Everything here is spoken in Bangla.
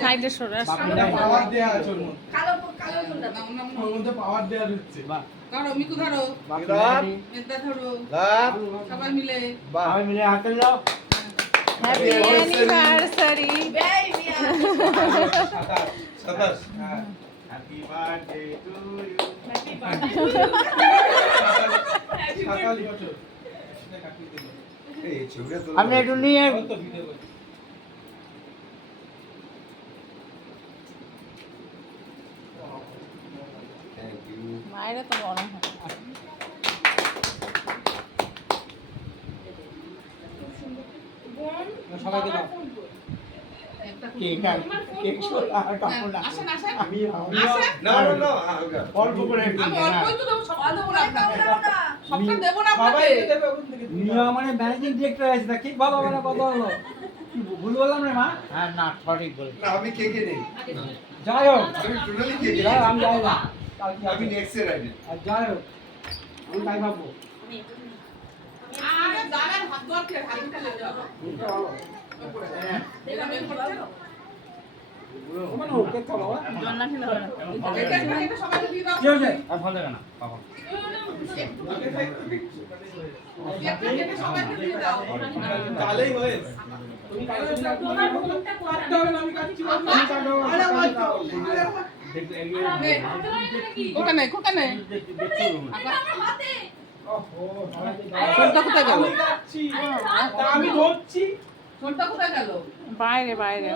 সাইডে সরে পাওয়ার দেয়া আছে ওর মধ্যে কালো কালো কোনটা নাও, নাও, ওর মধ্যে পাওয়ার দেয়া হচ্ছে ধরো, মিকু ধরো, দাঁত মেজদা ধরো, দাঁত সবাই মিলে। বাহ সবাই মিলে হাতে দাও হ্যাপি অ্যানিভার্সারি আমি একটু নিয়ে মায়েরা তো হয়। সবাইকে ম্যানেজিং ডিরেক্টর আছে তা ঠিক ভালো মানে কথা হলো কি ভুল বললাম রে মা? হ্যাঁ না সঠিক বলে না আমি কেকে নেই। যাই হোক। আমি টোটালি কেকে যাই আমি যাই না আমি আমি নেক্সট এর আইডি আর যাই হোক আমি তাই ভাববো। আরে দাঁড়ান, হাত ধোয়ার কে? হাত ধুতে লেগে যাবে। ওপরে। এটা বের করছে? ওখানে বাইরে বাইরে।